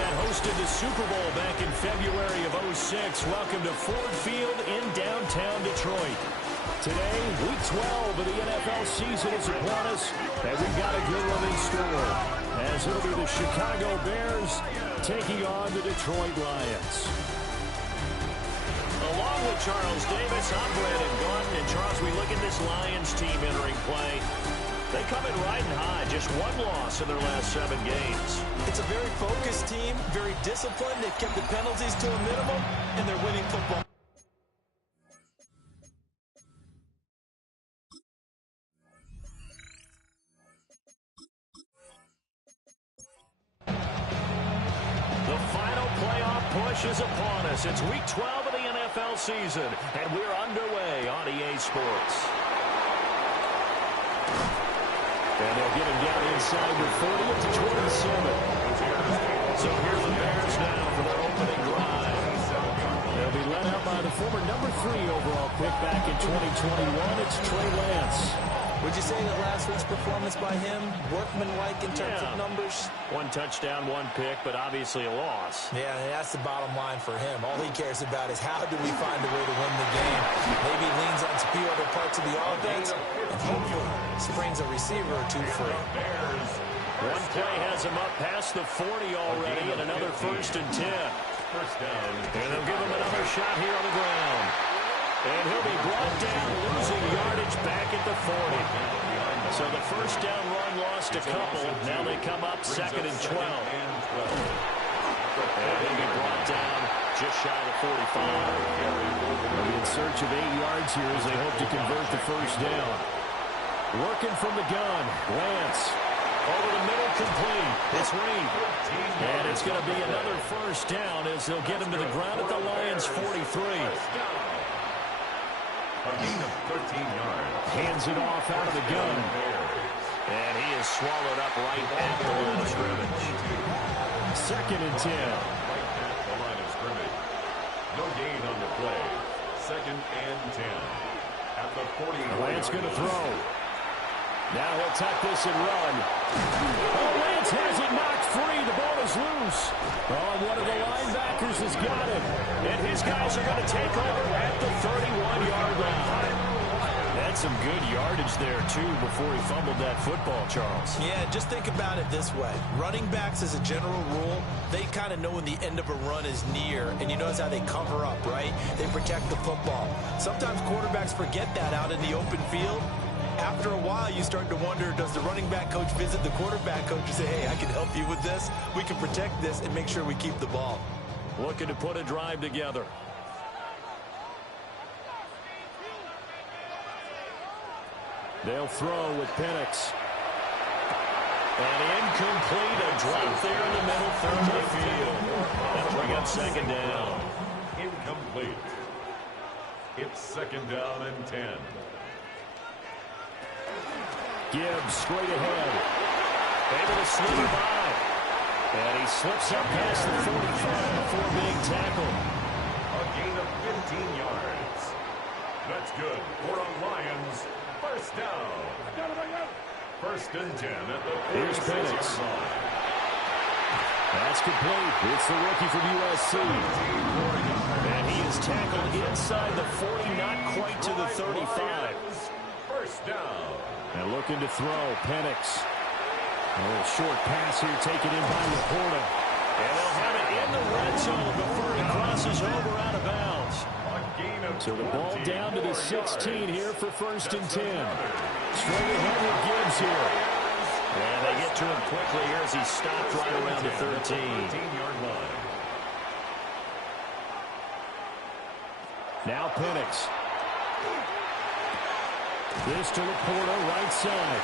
that hosted the Super Bowl back in February of '06. Welcome to Ford Field in downtown Detroit. Today, Week 12 of the NFL season is upon us, and we've got a good one in store, as it'll be the Chicago Bears taking on the Detroit Lions. Along with Charles Davis, I'm Brandon Gaudin. And Charles, we look at this Lions team entering play. They come in riding high, just one loss in their last 7 games. It's a very focused team, very disciplined. They've kept the penalties to a minimum, and they're winning football. The final playoff push is upon us. It's Week 12 of the NFL season, and we're underway on EA Sports. And they'll get him down inside the 40 to 27. So here are the Bears now for their opening drive. They'll be led out by the former number 3 overall pick back in 2021. It's Trey Lance. Would you say that last week's performance by him, workmanlike in terms of numbers? 1 touchdown, 1 pick, but obviously a loss. Yeah, that's the bottom line for him. All he cares about is how do we find a way to win the game. Maybe leans on a few other parts of the offense, and hopefully springs a receiver or 2 free. One play has him up past the 40 already, and another 1st and 10. And they'll give him another shot here on the ground. And he'll be brought down, losing yardage back at the 40. So the first down run lost a couple. Now they come up 2nd and 12. And he'll be brought down just shy of the 45. They'll be in search of 8 yards here as they hope to convert the first down. Working from the gun, Lance. Over the middle, complete. It's Reed. And it's going to be another first down as they'll get him to the ground at the Lions' 43. A gain of 13 yards. Hands it off out of the gun. And he is swallowed up right at the line of scrimmage. 2nd and 10. Right at the line of scrimmage. No gain on the play. 2nd and 10. At the 40. Lance going to throw. Now he'll tuck this and run. Oh, Lance has it knocked free. The ball is loose. Oh, one of the linebackers has got it. And his guys are going to take over at the 31-yard line. That's some good yardage there, too, before he fumbled that football, Charles. Yeah, just think about it this way. Running backs, as a general rule, they kind of know when the end of a run is near, and you notice how they cover up, right? They protect the football. Sometimes quarterbacks forget that out in the open field. After a while, you start to wonder, does the running back coach visit the quarterback coach and say, hey, I can help you with this. We can protect this and make sure we keep the ball. Looking to put a drive together. They'll throw with Penix. And incomplete, a drop there in the middle, 3rd of the field. That'll bring up 2nd down. Incomplete. It's 2nd down and 10. Gibbs straight ahead. Able to slip it by. And he slips up past the 45 before being tackled. A gain of 15 yards. That's good for a Lions first down. 1st and 10 at the 46-yard line. That's complete. It's the rookie from USC. And he is tackled inside the 40, not quite to the 35. First down. And looking to throw, Penix. A little short pass here taken in by Laporta. And they'll have it in the red zone before he crosses over out of bounds. So the ball down to the 16 here for 1st and 10. Straight ahead with Gibbs here. And they get to him quickly here as he stopped right around the 13-yard line. Now Penix. This to Laporta, right side.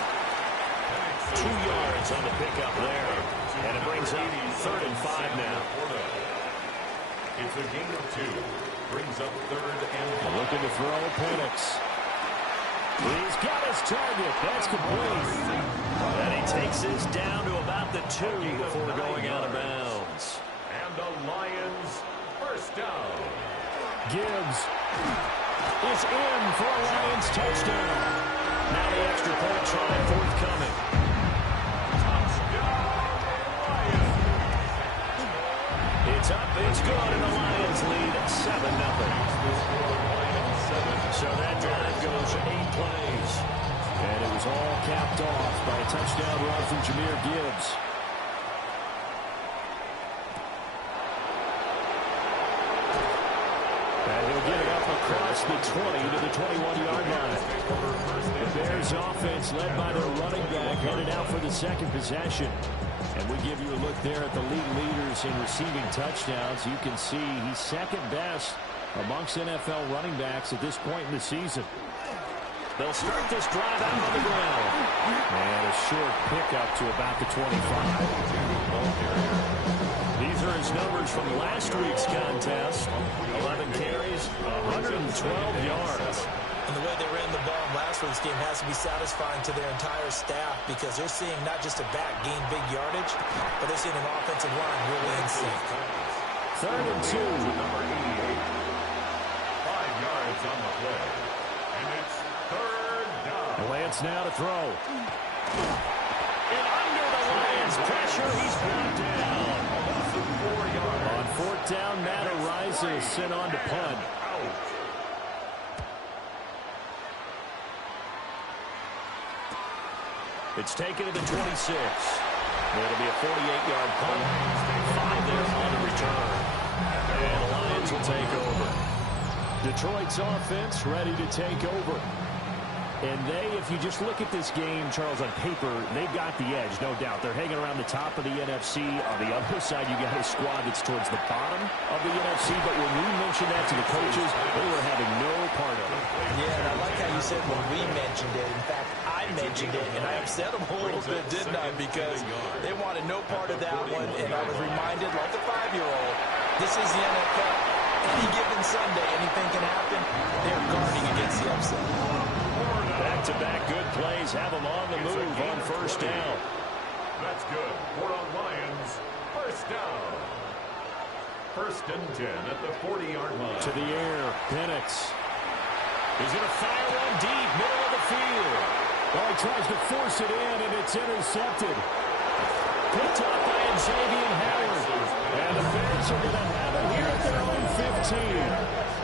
2 yards on the pickup there. And it brings up 3rd and 5 now. It's a gain of 2. Brings up 3rd and 5. Looking to throw, Penix. He's got his target. That's complete. And he takes this down to about the 2 before going out of bounds. And the Lions first down. Gibbs is in for a Lions touchdown. Now the extra point try forthcoming. Touchdown, Lions. It's good, and the Lions lead 7-0. So that drive goes 8 plays. And it was all capped off by a touchdown run from Jahmyr Gibbs. And he'll get it up across the 20 to the 21-yard line. The Bears offense led by their running back headed out for the second possession. And we give you a look there at the league leaders in receiving touchdowns. You can see he's second best amongst NFL running backs at this point in the season. They'll start this drive out on the ground. And a short pickup to about the 25. These are his numbers from last week's contest. 11 carries, 112 yards. And the way they ran the ball in last week's game has to be satisfying to their entire staff because they're seeing not just a back gain big yardage, but they're seeing an offensive line really in sync. 3rd and 2. Number 88. 5 yards on the play. And it's 3rd down. Lance now to throw. And under the Lions' pressure, he's brought down. 4 yards. On 4th down, Matt Araiza is sent on to punt. It's taken to the 26. It'll be a 48-yard punt. 5 there on the return. And the Lions will take over. Detroit's offense ready to take over. And they, if you just look at this game, Charles, on paper, they've got the edge, no doubt. They're hanging around the top of the NFC. On the other side, you got a squad that's towards the bottom of the NFC. But when we mentioned that to the coaches, they were having no part of it. Yeah, and I like how you said when we mentioned it. In fact, I mentioned it, and I upset them a little bit, didn't I? Because they wanted no part of that one, and I was reminded, like a 5-year-old, this is the NFL. Any given Sunday, anything can happen. They're guarding against the upset. Back-to-back good plays have them on the move on 1st down. That's good. For the Lions, 1st down. 1st and 10 at the 40-yard line. To the air, Penix. He's going to fire one deep, middle of the field. Well, he tries to force it in, and it's intercepted. Picked up by Xavier Howard. And the Bears are going to have it here at their own 15.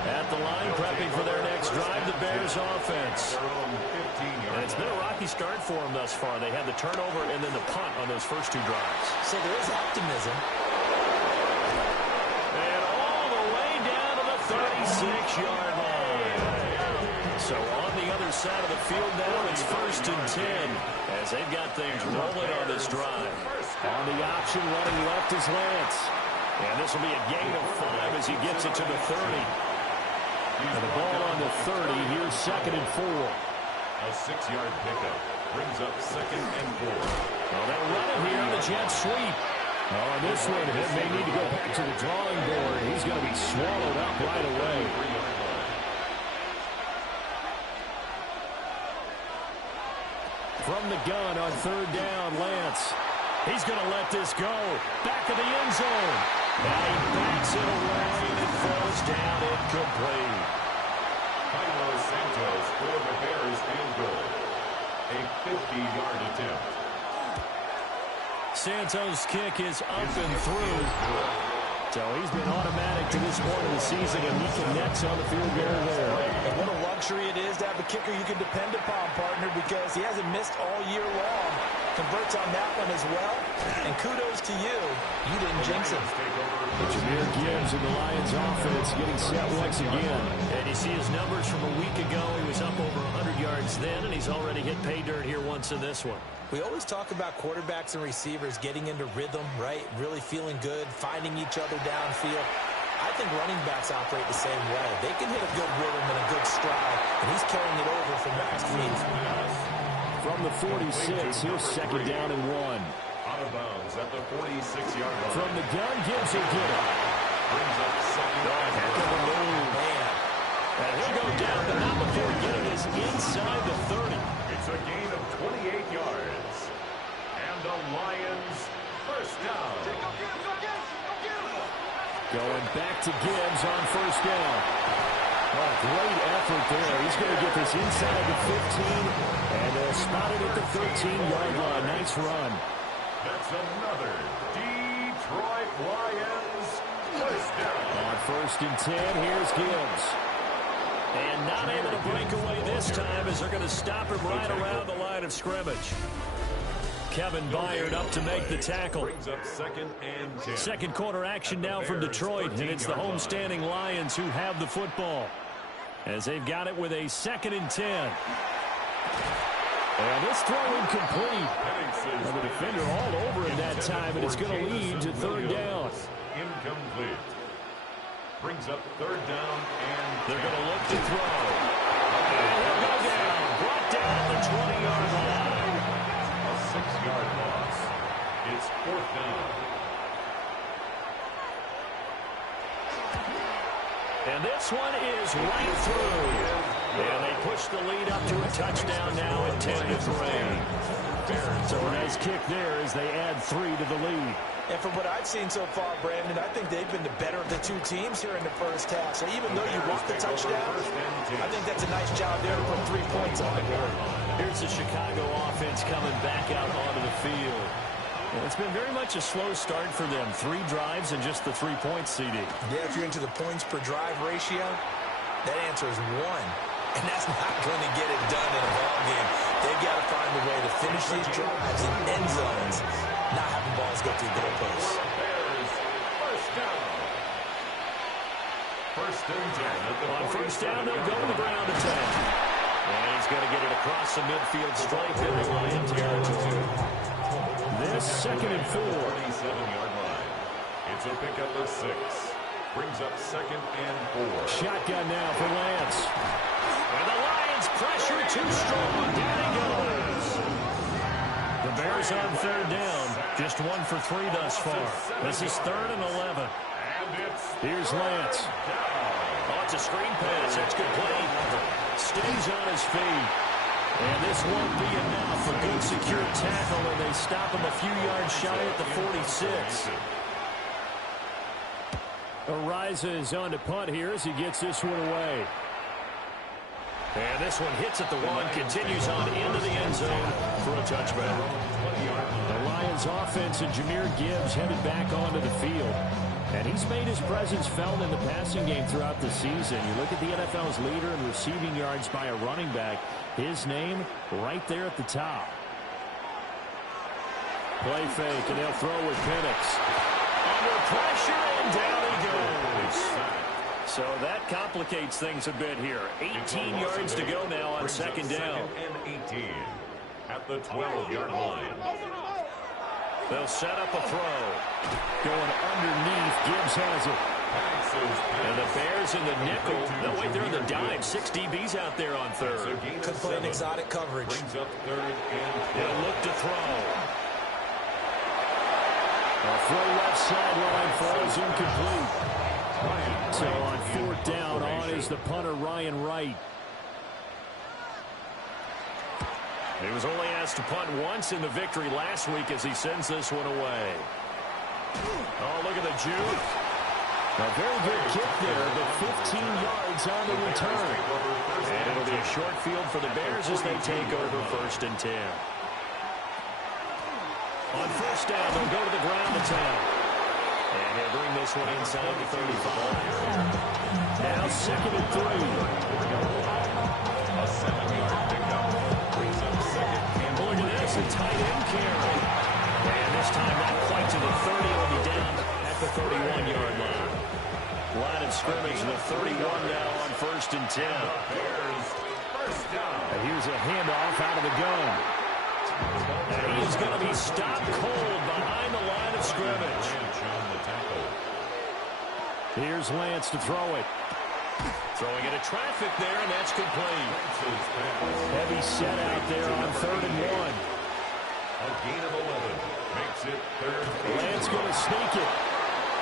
At the line, prepping for their next drive, the Bears offense. And it's been a rocky start for them thus far. They had the turnover and then the punt on those first 2 drives. So there is optimism. And all the way down to the 36-yard line. So on the other side of the field now, it's 1st and 10 as they've got things rolling on this drive. On the option, running left is Lance. And this will be a gain of 5 as he gets it to the 30. And the ball on the 30. Here's 2nd and 4. A 6-yard pickup brings up 2nd and 4. Well, they'll run it here on the jet sweep. Oh, and this one, it may need to go back to the drawing board. He's going to be swallowed up right away. From the gun on 3rd down, Lance. He's going to let this go. Back of the end zone. And he backs it away, and it falls down incomplete. Carlos Santos for the Bears field goal. A 50-yard attempt. Santos' kick is up and through. So he's been automatic to this point of the season, and he connects on the field goal there. And what a luxury it is to have a kicker you can depend upon, partner, because he hasn't missed all year long. Converts on that one as well. And kudos to you. You didn't jinx him. Jahmyr Gibbs and the Lions offense getting set once again. And you see his numbers from a week ago. He was up over 100 yards then, and he's already hit pay dirt here once in this one. We always talk about quarterbacks and receivers getting into rhythm, right? Really feeling good, finding each other downfield. I think running backs operate the same way. They can hit a good rhythm and a good stride, and he's carrying it over for Max Mead. From the 46, here's 2nd down and 1. Out of bounds at the 46-yard line. From the gun, Gibbs will get it. Brings up 2nd down. Heck of a move. Man. And he'll go down, but not before getting us inside the 30. It's a gain of 28 yards. And the Lions 1st down. Going back to Gibbs on 1st down. Oh, great effort there. He's going to get this inside the 15 and spotted at the 13-yard line. Nice run. That's another Detroit Lions First down. On 1st and 10, here's Gibbs. And not able to break away this time as they're going to stop him right around the line of scrimmage. Kevin Byard up to make the tackle. Brings up 2nd and 10. Second quarter action now from Detroit, and it's the homestanding Lions who have the football as they've got it with a 2nd and 10. And this throw incomplete. And the defender all over it that time, and it's going to lead to 3rd down. Incomplete. Brings up 3rd down and they're going to look to throw. And he'll go down. Brought down at the 20-yard line. A 6-yard loss. It's 4th down. And this one is right through. And they push the lead up to a touchdown now at 10-3. So a nice kick there as they add 3 to the lead. And from what I've seen so far, Brandon, I think they've been the better of the two teams here in the first half. So even though you want the touchdown, I think that's a nice job there to put 3 points on the board. Here's the Chicago offense coming back out onto the field. And it's been very much a slow start for them. 3 drives and just the 3 points, CD. Yeah, if you're into the points per drive ratio, that answer is 1. And that's not going to get it done in a ball game. They've got to find a way to finish these drives in end zones, not having balls go through goalposts. First down. 1st and 10 at the On 1st down, they'll go to the ground attack. And he's going to get it across the midfield stripe in the Lion territory. This 2nd and 4. 47-yard line. It's a pickup of 6. Brings up 2nd and 4. Shotgun now for Lance. And the Lions pressure too strong. Down he goes. The Bears on 3rd down. Just 1 for 3 thus far. This is 3rd and 11. Here's Lance. Oh, it's a screen pass. That's complete. Stays on his feet. And this won't be enough. A good secure tackle, and they stop him a few yards shy at the 46. Ariza is on to punt here as he gets this one away. And this one hits at the 1, continues on into the end zone for a touchback. The Lions offense and Jahmyr Gibbs headed back onto the field. And he's made his presence felt in the passing game throughout the season. You look at the NFL's leader in receiving yards by a running back. His name right there at the top. Play fake, and they'll throw with Penix. Under pressure, and down he goes. So that complicates things a bit here. 18 yards to go now on 2nd down. 2nd and 18 at the 12-yard line. They'll set up a throw. Going underneath, Gibbs has it. And the Bears in the nickel. No, wait, they're in the dime. 6 DBs out there on 3rd. Could play an exotic coverage. Brings up 3rd and 12. They'll look to throw. A throw left sideline falls incomplete. So on 4th down, on is the punter, Ryan Wright. He was only asked to punt once in the victory last week as he sends this one away. Oh, look at the juke. A very good kick there, but 15 yards on the return. And it'll be a short field for the Bears as they take over 1st and 10. On 1st down, they'll go to the ground attack. And he'll bring this one inside the 35. Now 2nd and 3. A 7-yard pickup. Brings up 2nd and Look at this, a tight end carry. And this time not quite to the 30. It'll be down at the 31-yard line. Line of scrimmage, the 31 now on 1st and 10. Bears. First down. And here's a handoff out of the gun. And he's going to be stopped cold behind the line of scrimmage. Here's Lance to throw it. Throwing into traffic there, and that's complete. Heavy set out there on 3rd and 1. A gain of 11 makes it 3rd. Lance going to sneak it.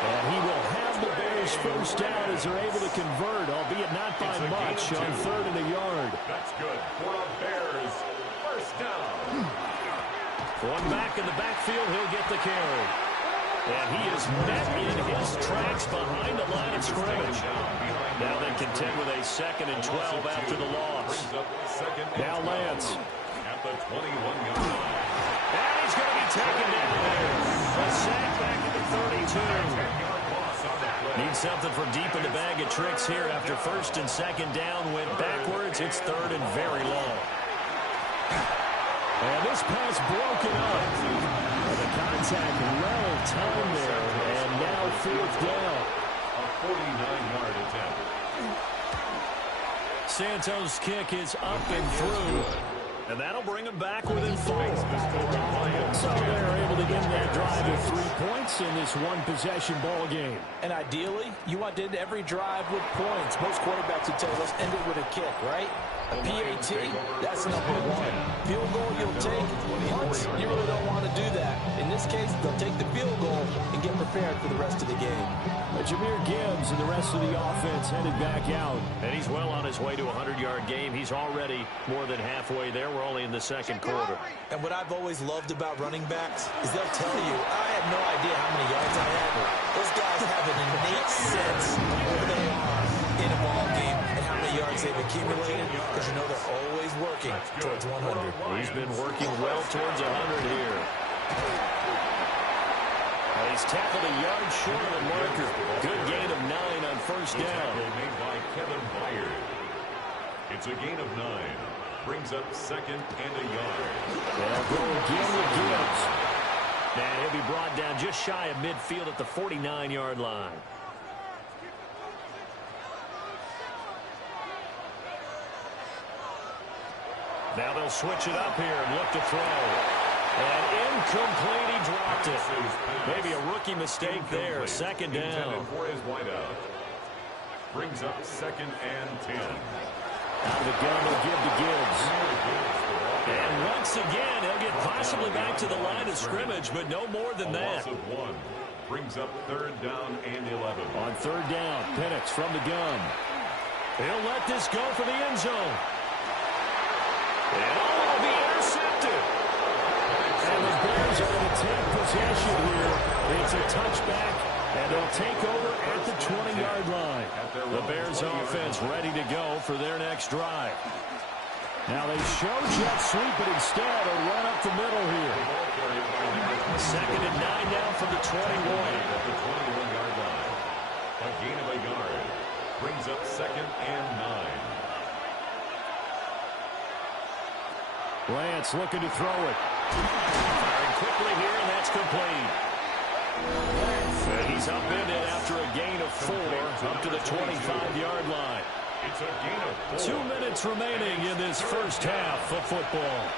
And he will have the Bears first down as they're able to convert, albeit not by much, on 3rd and a yard. That's good for the Bears. First down. One back in the backfield, he'll get the carry. And he is met in his tracks behind the line of scrimmage. Now they contend with a 2nd and 12 after the loss. Now Lance. At the 21-yard line. And he's going to be taken down there. A sack back at the 32. Need something from deep in the bag of tricks here after first and second down went backwards. It's third and very long. And this pass broken up. The contact well timed there, and now fourth down. A 49-yard attempt. Santos' kick is up and through. And that'll bring them back within 4. So they're able to get that drive to 3 points in this one-possession ball game. And ideally, you want to end every drive with points. Most quarterbacks would tell us end it with a kick, right? A PAT, that's number one. Field goal you'll take. Punts, you really don't want to do that. In this case, they'll take the field goal and get prepared for the rest of the game. Jahmyr Gibbs and the rest of the offense headed back out. And he's well on his way to a 100-yard game. He's already more than halfway there. We're only in the second quarter. And what I've always loved about running backs is they'll tell you, I have no idea how many yards I had. Those guys have an innate sense of where they are in a ball game and how many yards they've accumulated, because you know they're always working towards 100. He's been working well towards 100 here. He's tackled a yard short of the marker. Good gain of 9 on first down. Made by Kevin Byard. It's a gain of 9. Brings up second and a yard. They'll go again with Gibbs. And he'll be brought down just shy of midfield at the 49-yard line. Now they'll switch it up here and look to throw. And incomplete, he dropped it. Maybe a rookie mistake there. Second down. For his wideout. Brings up second and 10. Out of the gun, they'll give to Gibbs. And once again, he'll get possibly back to the line of scrimmage, but no more than that. Loss of 1. Brings up third down and 11. On third down, Penix from the gun. He'll let this go for the end zone. And it'll be intercepted. And the Bears are going to take possession here. It's a touchback, and they'll take over at the 20-yard line. The Bears offense ready to go for their next drive. Now they show jet sweep, but instead a run up the middle here. Second and 9 now from the 21. At the 21-yard line. A gain of a yard. Brings up second and 9. Lance looking to throw it. Firing quickly here, and that's complete. And he's upended after a gain of 4 up to the 25-yard line. It's a gain of 4. 2 minutes remaining in this first half of football.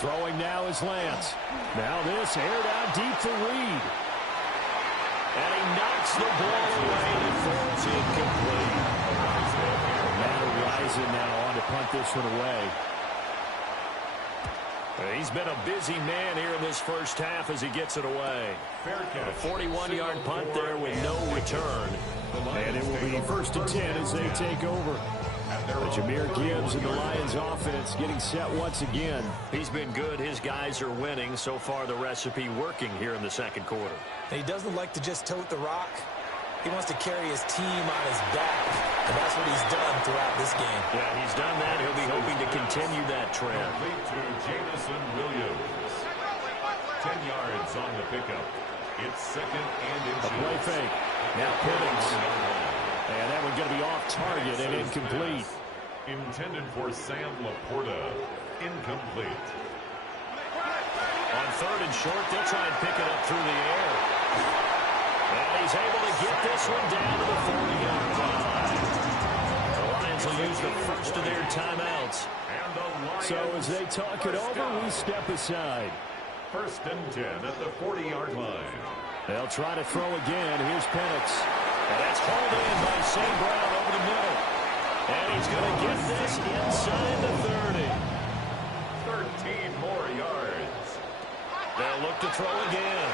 Throwing now is Lance. Now this aired out deep for Reed. And he knocks the ball away and falls incomplete. Matt Rison now on to punt this one away. He's been a busy man here in this first half as he gets it away. A 41-yard punt there with no return. And it will be first and 10 as they take over. Jahmyr Gibbs and the Lions offense getting set once again. He's been good. His guys are winning. So far, the recipe working here in the second quarter. He doesn't like to just tote the rock. He wants to carry his team on his back, and that's what he's done throughout this game. Yeah, he's done that. He'll be hoping to continue that trend. Complete to Jameson Williams. 10 yards on the pickup. It's second and inches. A play fake. Now Penix. And that one's going to be off target and incomplete. Intended for Sam Laporta. Incomplete. On third and short, they'll try and pick it up through the air. And he's able to get this one down to the 40-yard line. The Lions will use the first of their timeouts. So as they talk it over, we step aside. First and 10 at the 40-yard line. They'll try to throw again. Here's Penix. And that's hauled in by St. Brown over the middle. And he's going to get this inside the 30. 13 more yards. They'll look to throw again.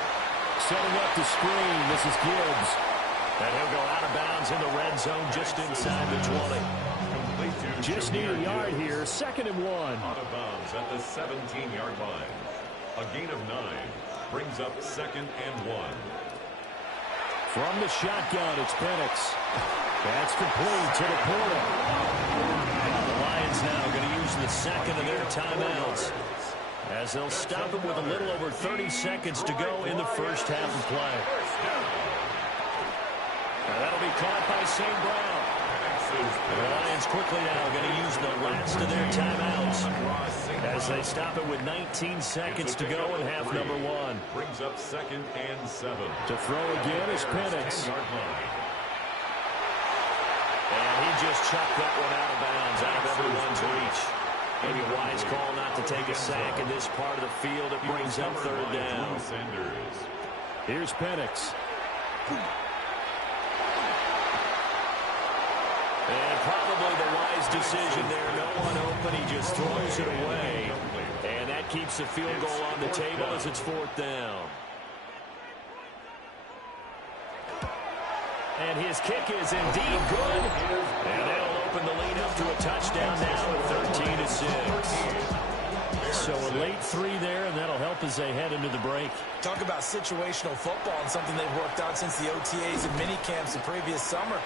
Setting up the screen. This is Gibbs. And he'll go out of bounds in the red zone just inside the 20. Just need a yard here. Second and 1. Out of bounds at the 17-yard line. A gain of 9. Brings up second and 1. From the shotgun, it's Penix. That's complete to the portal. The Lions now going to use the second of their timeouts. as they'll stop him with a little over 30 seconds to go in the first half of play. And that'll be caught by St. Brown. The Lions quickly now going to use the last of their timeouts as they stop it with 19 seconds to go in half number one. Brings up 2nd and 7. To throw again is Penix. And he just chucked that one out of bounds, out of everyone's reach. Maybe a wise call not to take a sack in this part of the field. It brings up 3rd down. Here's Penix. And probably the wise decision there. No one open. He just throws it away. And that keeps the field goal on the table as it's 4th down. And his kick is indeed good. And that'll open the lead up to a touchdown now at 13-6. So a late 3 there, and that'll help as they head into the break. Talk about situational football and something they've worked out since the OTAs and mini camps the previous summer.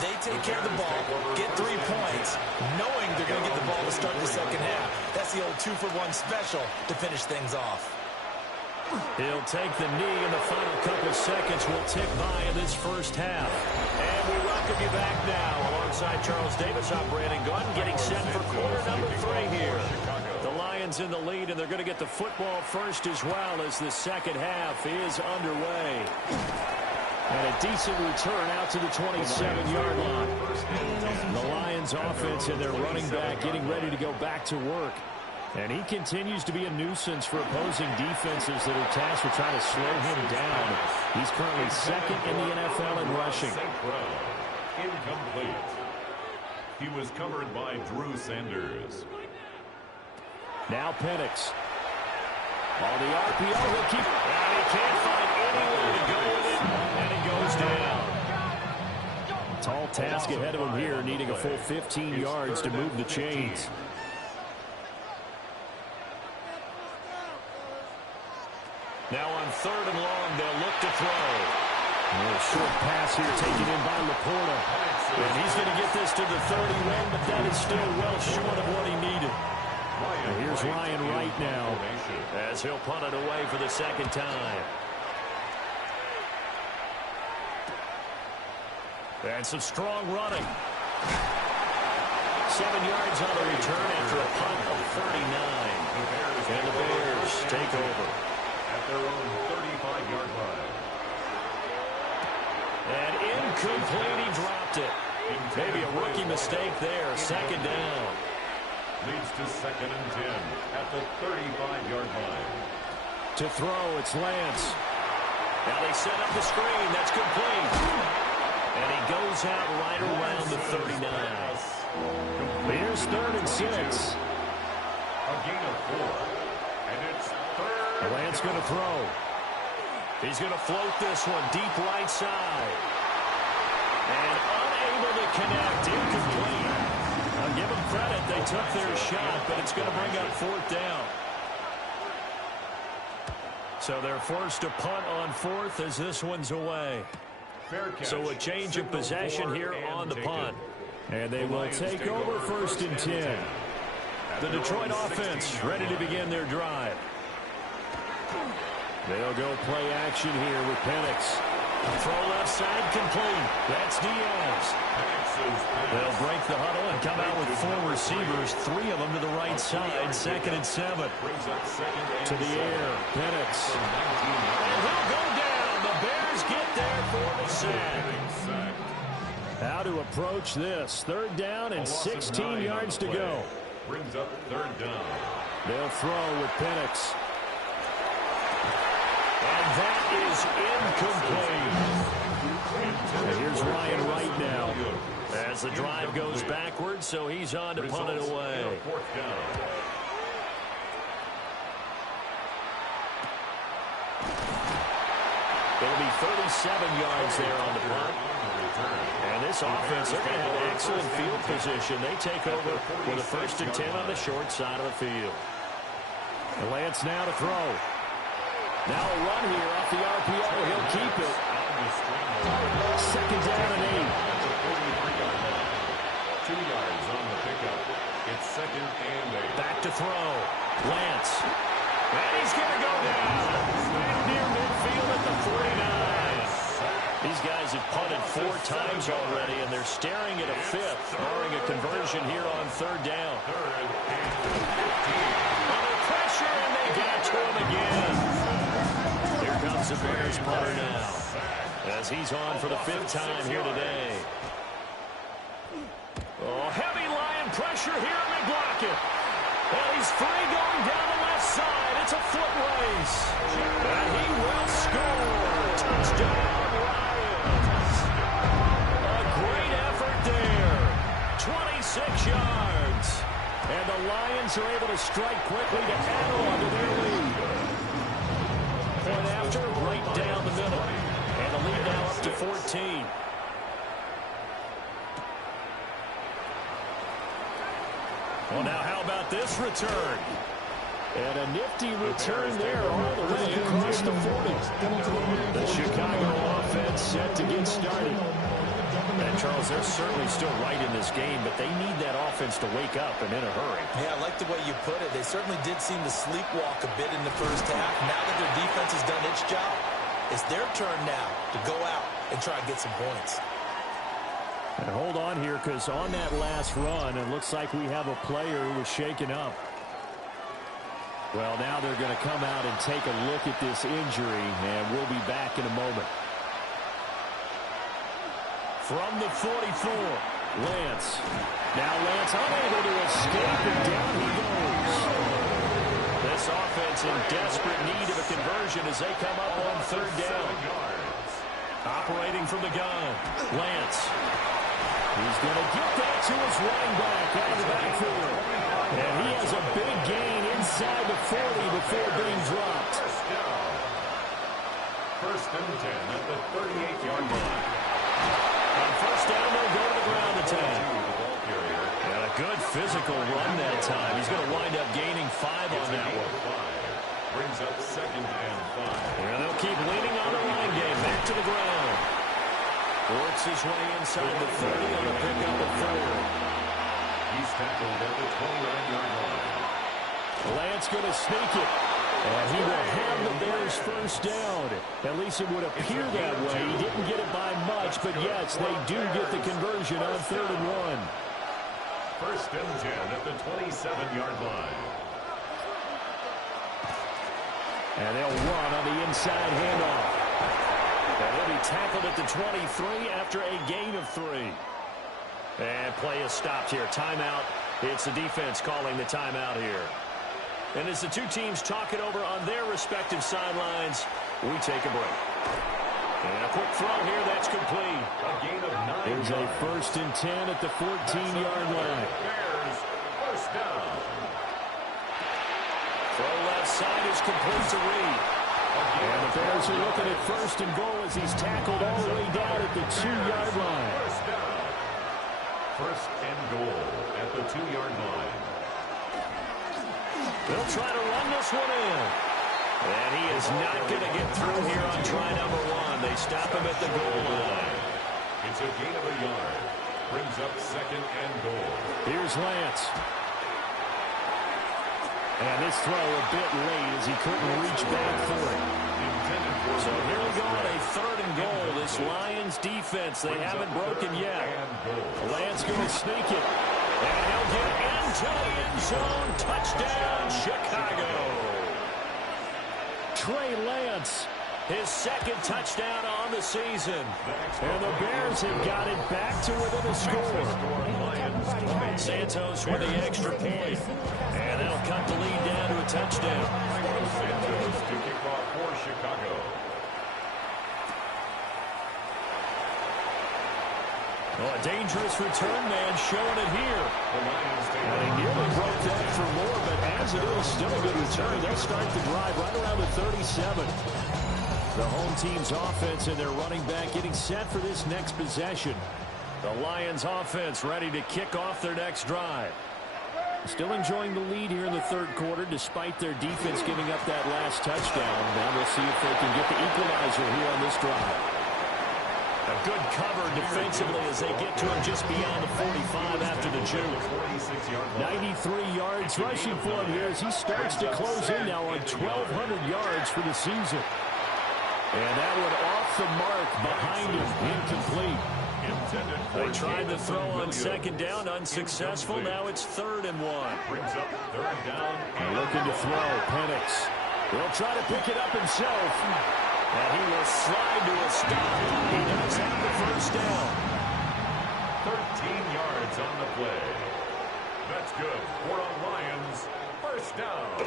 They take care of the ball, get 3 points, knowing they're going to get the ball to start the second half. That's the old 2-for-1 special to finish things off. He'll take the knee, and the final couple of seconds will tick by in this first half. And we welcome you back now. Alongside Charles Davis, I'm Brandon Gunn, getting set for quarter number 3 here. The Lions in the lead, and they're going to get the football first as well as the second half is underway. And a decent return out to the 27-yard line. The Lions offense and their running back getting ready to go back to work. And he continues to be a nuisance for opposing defenses that are tasked with trying to slow him down. He's currently 2nd in the NFL in rushing. Incomplete. He was covered by Drew Sanders. Now Penix. On the RPO, he'll keep it. And he can't find anywhere to go with it. And it goes down. Tall task ahead of him here, needing a full 15 yards to move the chains. Now on 3rd and long, they'll look to throw. A little short pass here taken in by Laporta. And he's going to get this to the 31, but that is still well short of what he needed. And here's Ryan Wright now as he'll punt it away for the 2nd time. And some strong running. 7 yards on the return after a punt of 39. And the Bears take over. At their own 35-yard line. And incomplete, he dropped it. Maybe a rookie mistake there. 2nd down. Leads to 2nd and 10 at the 35-yard line. To throw, it's Lance. Now they set up the screen. That's complete. And he goes out right around the 39. Here's 3rd and 6. A gain of 4. And it's 3rd. Lance going to throw. He's going to float this one deep right side. And unable to connect. Incomplete. I'll give them credit. They took their shot, but it's going to bring up 4th down. So they're forced to punt on 4th as this one's away. So a change of possession here on the punt. And they will take over 1st and 10. The Detroit offense ready to begin their drive. They'll go play action here with Penix. Throw left side complete. That's Diaz. They'll break the huddle and come out with 4 receivers, 3 of them to the right side. 2nd and 7. To the air, Penix. And he'll go down. The Bears get there for the sack. How to approach this. 3rd down and 16 yards to go. Brings up 3rd down. They'll throw with Penix. And that is incomplete. And here's Ryan Wright now as the drive goes backwards, so he's on to punt it away. It'll be 37 yards there on the punt. And this offense, they're going to have excellent field position. They take over with a 1st and 10 on the short side of the field. And Lance now to throw. Now a run here off the RPO. He'll keep it. 2nd down and 8. 2 yards on the pickup. It's 2nd and 8. Back to throw. Lance. And he's going to go down. Near midfield at the 49. These guys have punted 4 times already, and they're staring at a 5th, barring a conversion here on 3rd down. Under pressure, and they get to him again. Here comes the Bears punter now, as he's on for the 5th time here today. Oh, heavy Lion pressure here, and they block it. And he's free going down the left side. It's a foot race. And he will score. Touchdown, Lions. A great effort there. 26 yards. And the Lions are able to strike quickly to add on to their lead. Point after, right down the middle. And the lead now up to 14. Well, now how about this return? And a nifty return there all the way across the 40. The Chicago offense set to get started. And, Charles, they're certainly still right in this game, but they need that offense to wake up and in a hurry. Yeah, I like the way you put it. They certainly did seem to sleepwalk a bit in the first half. Now that their defense has done its job, it's their turn now to go out and try and get some points. And hold on here, because on that last run, it looks like we have a player who was shaken up. Well, now they're going to come out and take a look at this injury, and we'll be back in a moment. From the 44, Lance. Now Lance unable to escape, and down he goes. This offense in desperate need of a conversion as they come up on 3rd down. Operating from the gun, Lance. He's going to get that to his running back out of the backfield. And he has a big gain inside the 40 before being dropped. First and 10 at the 38-yard line. On 1st down, they'll go to the ground attack. And a good physical run that time. He's going to wind up gaining 5 on that one. Brings up 2nd and 5. And they'll keep leaning on the line game. Back to the ground. Works his way inside the 30 on a pickup of 4. He's tackled at the 29-yard line. Lance going to sneak it. And he will have the Bears first down. At least it would appear that way. He didn't get it by much, but yes, they do get the conversion on 3rd and 1. First and 10 at the 27-yard line. And they'll run on the inside handoff. And he'll be tackled at the 23 after a gain of 3. And play is stopped here. Timeout. It's the defense calling the timeout here. And as the two teams talk it over on their respective sidelines, we take a break. And a quick throw here, that's complete. A gain of 9. There's a 1st and 10 at the 14-yard line. Bears, first down. Throw left side is complete to Reed. And the Bears are looking at 1st and goal as he's tackled all the way down at the 2-yard line. First down. 1st and goal at the 2-yard line. They'll try to run this one in. And he is not going to get through here on try number 1. They stop him at the goal line. It's a gain of a yard. Brings up 2nd and goal. Here's Lance. And this throw a bit late as he couldn't reach back for it. So here we go on a 3rd and goal. This Lions defense, they haven't broken yet. Lance going to sneak it. And he'll get into the end zone. Touchdown, Chicago. Trey Lance, his 2nd touchdown on the season. And the Bears have got it back to within a score. Santos with the extra point. And that'll cut the lead down to a touchdown. Santos to kick off for Chicago. Oh, a dangerous return man showing it here. And he nearly broke that for more, but as it is, still a good return. They'll start the drive right around the 37. The home team's offense and their running back getting set for this next possession. The Lions offense ready to kick off their next drive. Still enjoying the lead here in the 3rd quarter despite their defense giving up that last touchdown. Now we'll see if they can get the equalizer here on this drive. A good cover defensively as they get to him just beyond the 45 after the juke. 93 yards rushing for him here as he starts to close in now on 1,200 yards for the season. And that one off the mark behind him, incomplete. They tried to throw on second down, unsuccessful. Now it's 3rd and 1. Brings up 3rd down. And looking to throw, Penix. He'll try to pick it up himself. And he will slide to a stop. He does have the first down. 13 yards on the play. That's good for a Lions first down.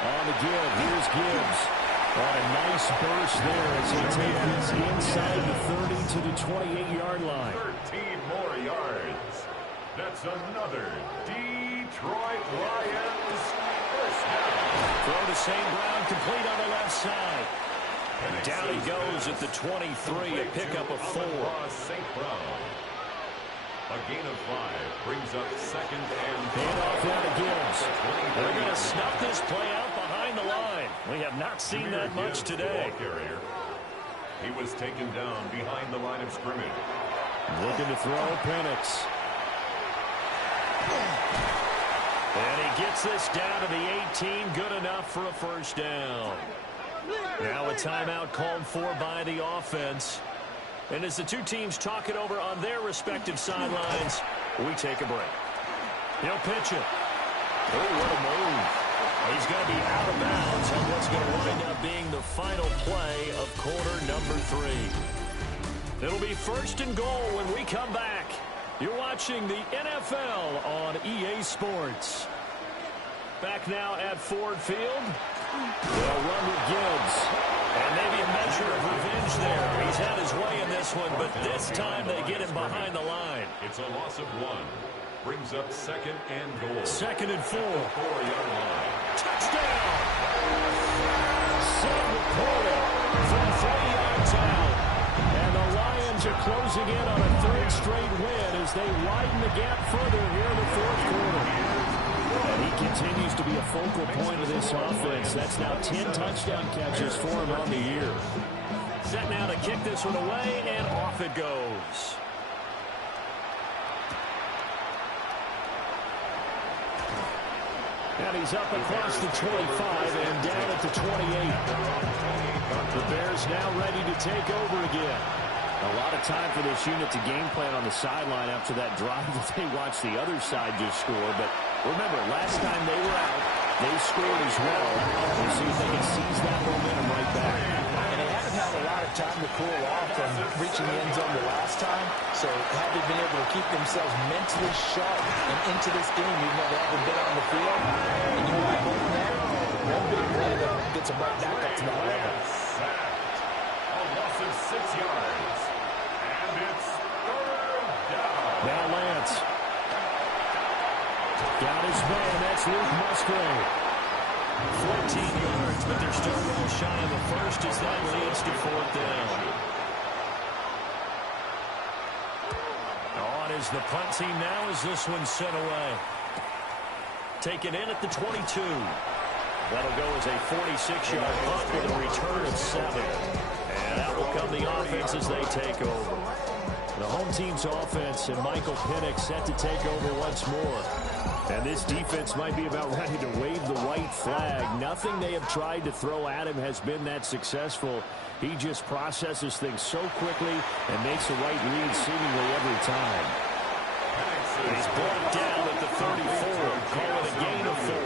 On the give, here's Gibbs. On a nice burst there as he takes inside the 30 to the 28-yard line. 13 more yards. That's another Detroit Lions first down. Throw to St. Brown, complete on the left side. Down he goes at the 23, a pickup of 4. St. Brown. A gain of 5 brings up 2nd and 5. Hand off now to Gibbs. They're going to snuff this play out behind the line. We have not seen that much today. He was taken down behind the line of scrimmage. Looking to throw, Penix. And he gets this down to the 18, good enough for a first down. Now a timeout called for by the offense. And as the two teams talk it over on their respective sidelines, we take a break. He'll pitch it. Oh, what a move. He's going to be out of bounds on what's going to wind up being the final play of quarter number 3. It'll be 1st and goal when we come back. You're watching the NFL on EA Sports. Back now at Ford Field. They'll run with Gibbs. And maybe a measure of revenge there. He's had his way in this one, but this time they get him behind the line. It's a loss of 1. Brings up 2nd and goal. 2nd and 4. 4-yard line. Touchdown! Sam Laporta from 3 yards out. And the Lions are closing in on a 3rd straight win as they widen the gap further here in the 4th quarter. And he continues to be a focal point of this offense. That's now 10 touchdown catches for him on the year. Set now to kick this one away, and off it goes. And he's up across the 25 and down at the 28. The Bears now ready to take over again. A lot of time for this unit to game plan on the sideline after that drive that they watched the other side just score. But remember, last time they were out, they scored as well. We'll see if they can seize that momentum right back. And they haven't had a lot of time to cool off from reaching the end zone the last time. So had they been able to keep themselves mentally sharp and into this game, even though they haven't been on the field, and you might hold there, one big play that gets them right back up to that level. A loss of 6 yards. And it's 3rd down. Now Lance. Got his man. That's Luke Musgrave. 14 yards, but they're still well shy of the first as that leads to 4th down. On is the punt team now as this one's sent away. Taken in at the 22. That'll go as a 46-yard punt with a return of 7. And out will come the offense as they take over. The home team's offense and Michael Penix set to take over once more. And this defense might be about ready to wave the white flag. Nothing they have tried to throw at him has been that successful. He just processes things so quickly and makes the right read seemingly every time. He's brought down at the 34. Call it a gain of 4.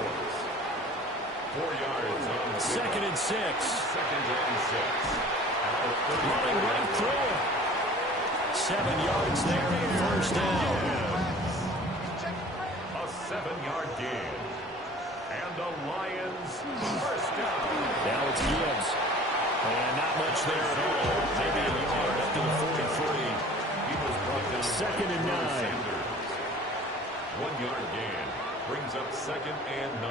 4 yards on the 2nd and 6. 2nd and 6. Running right through him. 7 yards there and first down. A 7-yard gain. And the Lions first down. Now it's Gibbs. And not much there at all. Maybe a yard up to the 43. He was brought down. 2nd and 9. 1-yard gain. Brings up 2nd and 9.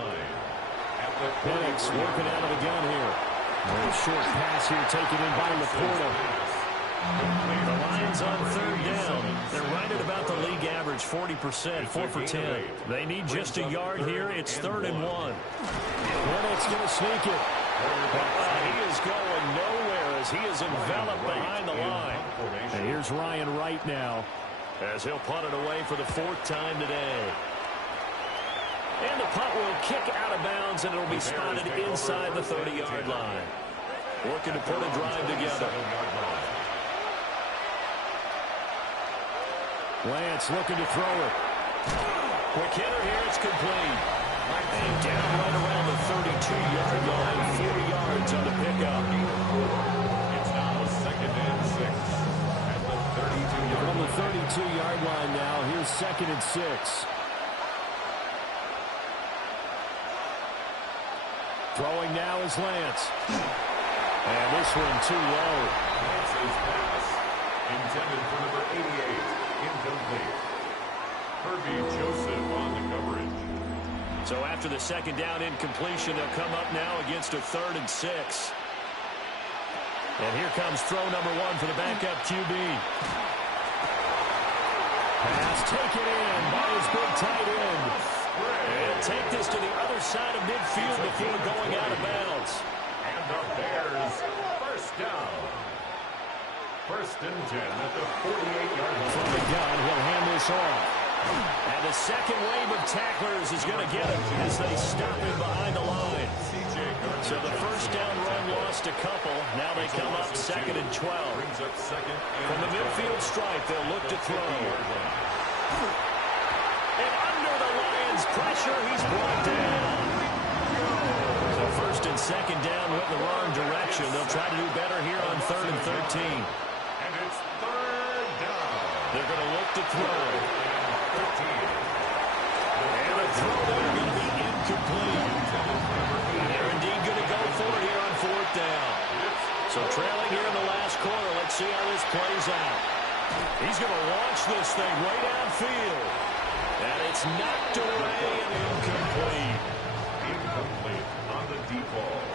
Penix working out of the gun here. A short pass here taken in by Laporta. The Lions on 3rd down. They're right at about the league average, 40%, 4 for 10. They need just a yard here. It's 3rd and 1. Penix going to sneak it. He is going nowhere as he is enveloped behind the line. And here's Ryan Wright now as he'll punt it away for the 4th time today. And the punt will kick out of bounds, and it'll be spotted inside the 30-yard line. Working to put a drive together. Lance looking to throw it. Quick hitter here, it's complete. And down right around the 32-yard line, 4 yards on the pickup. It's now 2nd and 6 at the 32-yard line. From the 32-yard line now, here's 2nd and 6. Throwing now is Lance. And this one too low. Lance's pass intended for number 88. Incomplete. Herbie Joseph on the coverage. So after the 2nd down incompletion, they'll come up now against a 3rd and 6. And here comes throw number 1 for the backup QB. Pass taken in by his big tight end. And take this to the other side of midfield before going out of bounds. And the Bears, first down. 1st and 10 at the 48-yard line. From the gun, he'll hand this off. And the second wave of tacklers is going to get him as they stop him behind the line. So the first down run lost a couple. Now they come up 2nd and 12. From the midfield stripe, they'll look to throw. And under the Lions' pressure, he's brought down. So 1st and 2nd down went in the wrong direction. They'll try to do better here on 3rd and 13. And it's 3rd down. They're going to look to throw. And a throw there going to be incomplete. They're indeed going to go for it here on 4th down. So trailing here in the last quarter. Let's see how this plays out. He's going to launch this thing way downfield. And it's knocked away and incomplete. Incomplete on the deep ball.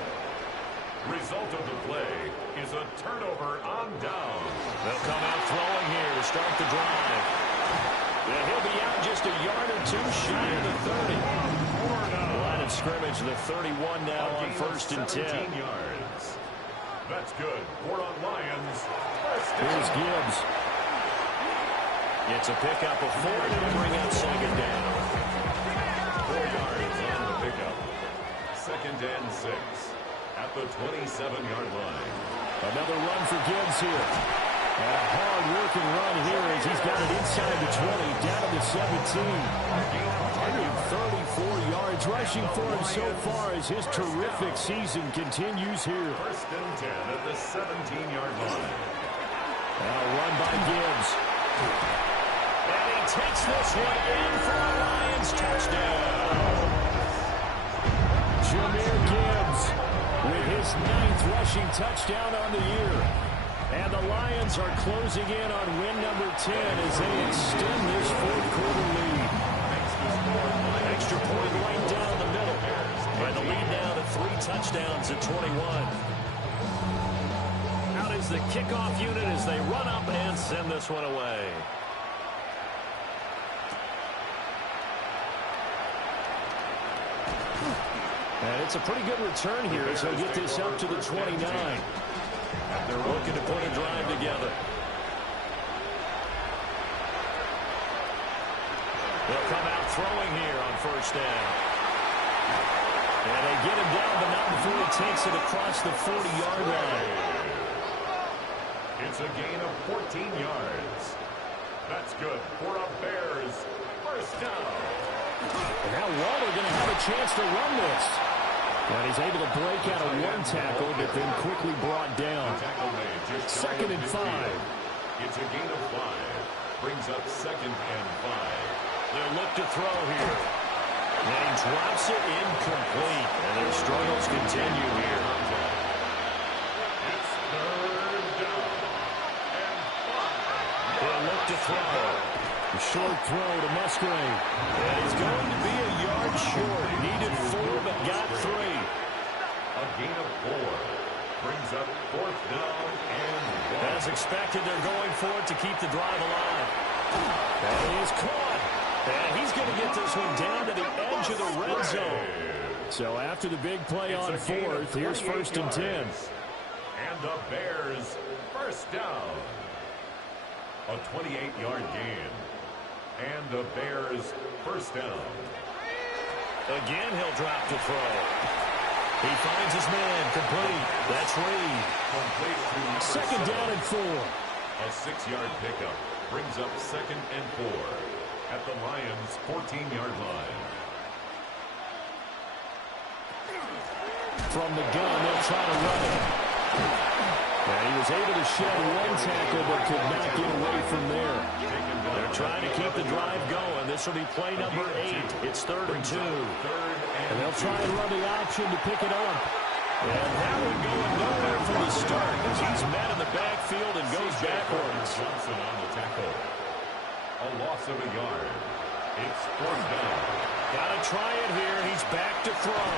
Result of the play is a turnover on down. They'll come out throwing here to start the drive. And he'll be out just a yard or two shy of the 30. Line of scrimmage, the 31 now on 1st and 10. Yards. That's good. 4 on Lions. Here's Gibbs. It's a pickup of 4 to bring up 2nd down. 4 yards on the pickup. 2nd and 6 at the 27-yard line. Another run for Gibbs here. And a hard-working run here as he's got it inside the 20, down to the 17. 134 yards rushing for him so far as his terrific season continues here. 1st and 10 at the 17-yard line. Now a run by Gibbs. And he takes this one in for a Lions touchdown. Jahmyr Gibbs with his 9th rushing touchdown on the year. And the Lions are closing in on win number 10 as they extend this 4th quarter lead. Extra point right down the middle. And the lead now to 3 touchdowns at 21. Out is the kickoff unit as they run up and send this one away. And it's a pretty good return here as they'll get this up to the 29. They're looking to put a drive together. They'll come out throwing here on 1st down. And they get him down, but not before he takes it across the 40-yard line. It's a gain of 14 yards. That's good for a Bears 1st down. And now Waller going to have a chance to run this. And he's able to break out of one tackle, but then quickly brought down. 2nd and 5. It's a gain of 5. Brings up 2nd and 5. They'll look to throw here. And he drops it incomplete. And their struggles continue here. It's 3rd down and 5. They'll look to throw. A short throw to Musgrave. And it's going to be a yard short. Needed 4, but got 3. A gain of 4. Brings up 4th down and 1. As expected, they're going for it to keep the drive alive. And he is caught. And he's going to get this one down to the edge of the red zone. So after the big play on 4th, here's 1st and 10. And And the Bears first down. A 28-yard gain. And the Bears first down. Again, he'll drop to throw. He finds his man, complete. That's Reed. Complete to second down and 4. A 6-yard pickup brings up 2nd and 4 at the Lions' 14-yard line. From the gun, they'll try to run it. And he was able to shed one tackle, but could not get away from there. They're trying to keep the drive going. This will be play number 8. It's 3rd and 2. And they'll try and run the option to pick it up. And that one going nowhere from the start as he's met in the backfield and goes backwards. Johnson on the tackle. A loss of a yard. It's 4th down. Got to try it here. He's back to throw.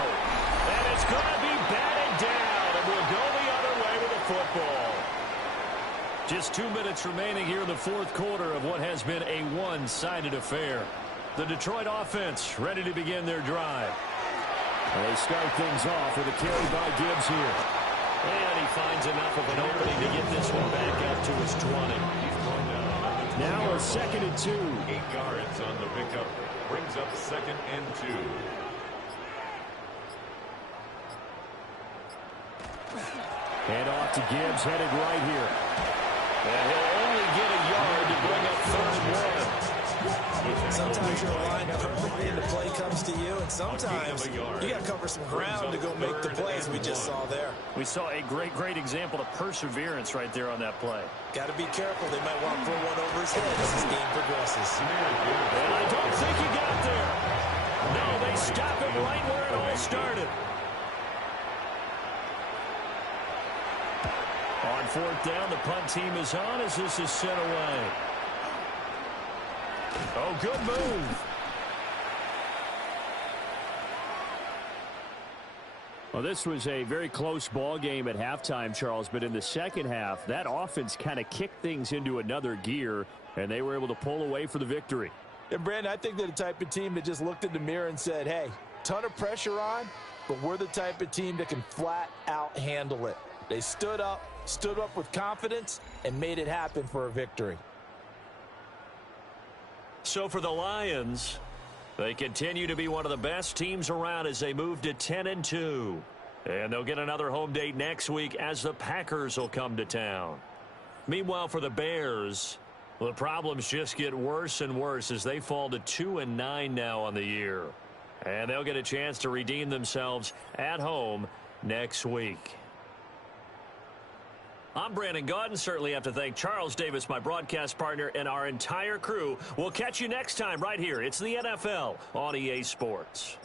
And it's going to be batted down. And we'll go the other way with the football. Just 2 minutes remaining here in the 4th quarter of what has been a one-sided affair. The Detroit offense ready to begin their drive. And they start things off with a carry by Gibbs here. And he finds enough of an opening to get this one back up to his 20. Now a 2nd and 2. 8 yards on the pickup. Brings up 2nd and 2. Hand off to Gibbs, headed right here. And he'll only get a yard to bring up 3rd and 1. Sometimes you're aligned perfectly and the play comes to you, and sometimes you got to cover some ground to go make the plays we just saw there. We saw a great example of perseverance right there on that play. Got to be careful. They might want to throw one over his head as this game progresses. And I don't think he got there. No, they stop him right where it all started. On 4th down, the punt team is on as this is sent away. Oh, good move. Well, this was a very close ball game at halftime, Charles, but in the second half, that offense kind of kicked things into another gear, and they were able to pull away for the victory. And, Brandon, I think they're the type of team that just looked in the mirror and said, hey, ton of pressure on, but we're the type of team that can flat out handle it. They stood up with confidence, and made it happen for a victory. So for the Lions, they continue to be one of the best teams around as they move to 10-2. And they'll get another home date next week as the Packers will come to town. Meanwhile, for the Bears, the problems just get worse and worse as they fall to 2-9 now on the year. And they'll get a chance to redeem themselves at home next week. I'm Brandon Gaudin. Certainly have to thank Charles Davis, my broadcast partner, and our entire crew. We'll catch you next time right here. It's the NFL on EA Sports.